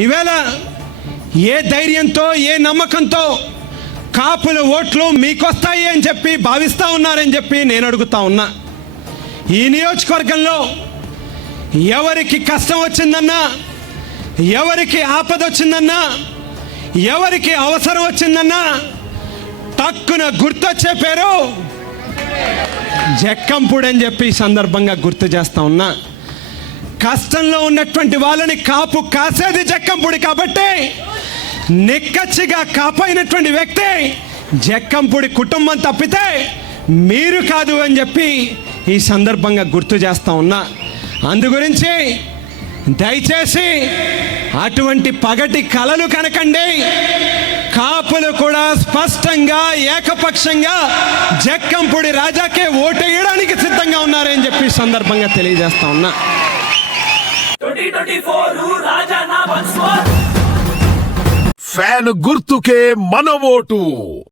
ఈవేళ ఏ ధైర్యంతో ఏ నమ్మకంతో కాపుల ఓట్లు మీకొస్తాయి అని చెప్పి భావిస్తూ ఉన్నారని చెప్పి నేను అడుగుతా ఉన్నా. ఈ నియోజకవర్గంలో ఎవరికి కష్టం వచ్చిందన్నా ఎవరికి ఆపద వచ్చిందన్నా ఎవరికి అవసరం వచ్చిందన్నా టక్కున గుర్తొచ్చే పేరు జక్కంపుడు అని చెప్పి సందర్భంగా గుర్తు చేస్తా ఉన్నా. కష్టంలో ఉన్నటువంటి వాళ్ళని కాపు కాసేది జక్కంపుడి కాబట్టి నిక్కచ్చిగా కాపైనటువంటి వ్యక్తి జక్కంపుడి కుటుంబం తప్పితే మీరు కాదు అని చెప్పి ఈ సందర్భంగా గుర్తు చేస్తా ఉన్నా. అందు గురించి దయచేసి అటువంటి పగటి కలలు కనకండి. కాపులు కూడా స్పష్టంగా ఏకపక్షంగా జక్కంపుడి రాజాకే ఓటేయడానికి సిద్ధంగా ఉన్నారని చెప్పి సందర్భంగా తెలియజేస్తా ఉన్నా. ఫ్యాన్ గుర్తుకే మన ఓటు